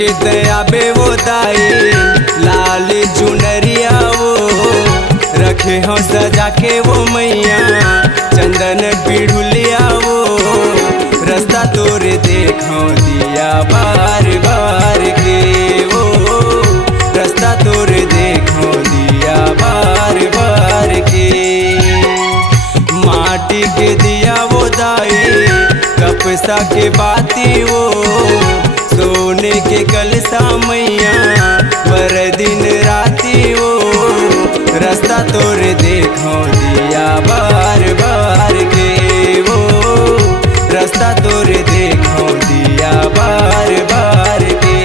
के दयाबे वो दाई लाल चुनरिया वो रखे हो सजा के वो मैया चंदन पीढ़ुलिया वो रास्ता तोरे देखो दिया बार बार के वो रास्ता तोरे देखो दिया बार बार के। माटी के दिया वो दाई कपसा के बाती वो सोने के कलसा मैया पर दिन राती वो रास्ता तोरे देखो दिया बार बार के वो रास्ता तोरे देखो दिया बार बार के।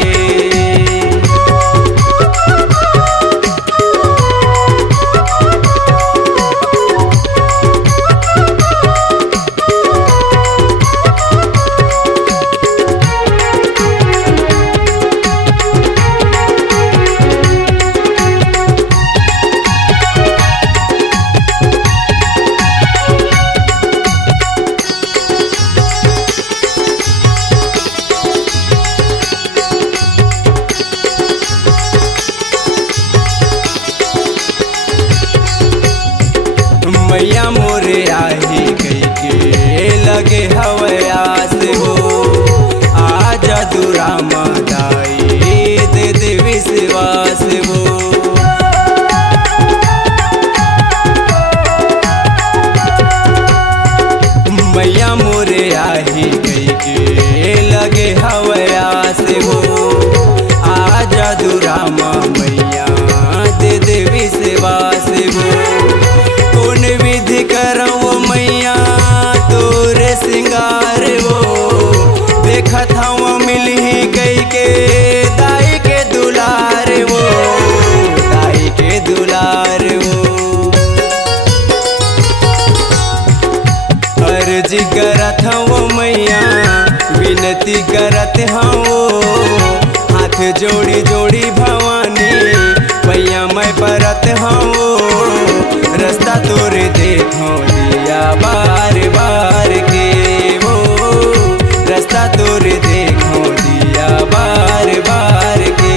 मैया मोरे आही कई के लगे हवयास हो आजा दुरा मादाई दे दे विश्वास हो। मैया मोरे आही कई के लगे हवयास हो आजा दुरा मैया दे दे विश्वास हो। कौन विधि करवो मैया तोरे सिंगार वो देखा था वो मिल ही गई के दाई के दुलार वो दाई के दुलार वो। अर्जी करत वो मैया विनती करत वो हाथ जोड़ी जोड़ी भवानी मैया मैं परत वो रास्ता तोरे देखो दिया बार बार के वो रास्ता तोरे देखो दिया बार बार के।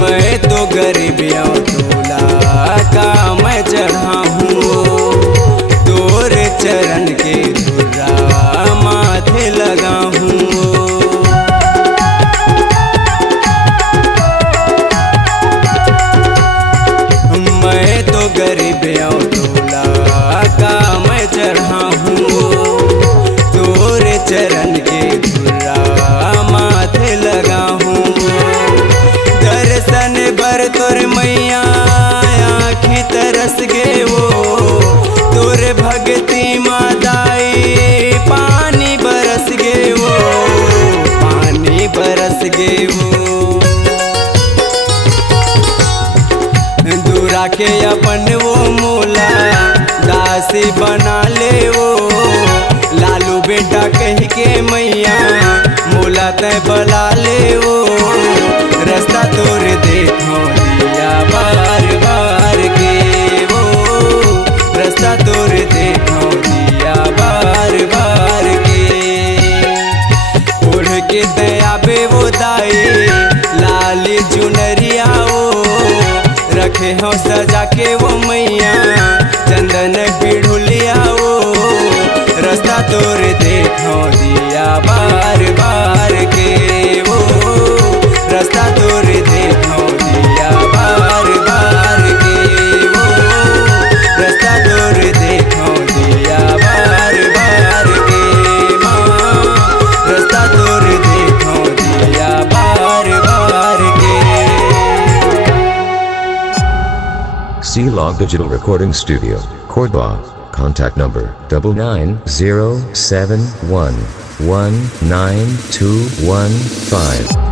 मैं तो गरीबिया तोला का मैं चढ़ा हूँ तोरे चरण के धुरा माथे लगा हूँ। मैं तो गरीबिया तोला का मैं चढ़ा हूँ तोरे चरण के धुरा माथे लगा हूँ। दर्शन बर तोर मैया आँखी तरस गे वो तोरे भक्ति मादाई पानी बरस गे वो पानी बरस गे वो। दूरा के अपन वो मोला दासी बना ले वो लालू बेटा कह के मैया मोला तय बला ले वो रास्ता तोरे देखो दिया बार बार के वो रास्ता तोरे देखो दिया बार बार के। उड़ के दयाबे वो दाई लाल चुनरिया वो रखे हो सजा के वो मैया चंदन पीढ़ुलिया वो रास्ता तोरे देखो दिया बार बार के वो रास्ता तोरे देखो दिया बार बार के वो रास्ता तोरे देखो दिया बार बार के माँ रास्ता तोरे देखो दिया बार बार के। C-Log Digital Recording Studio, Cordoba. Contact number 99071192115.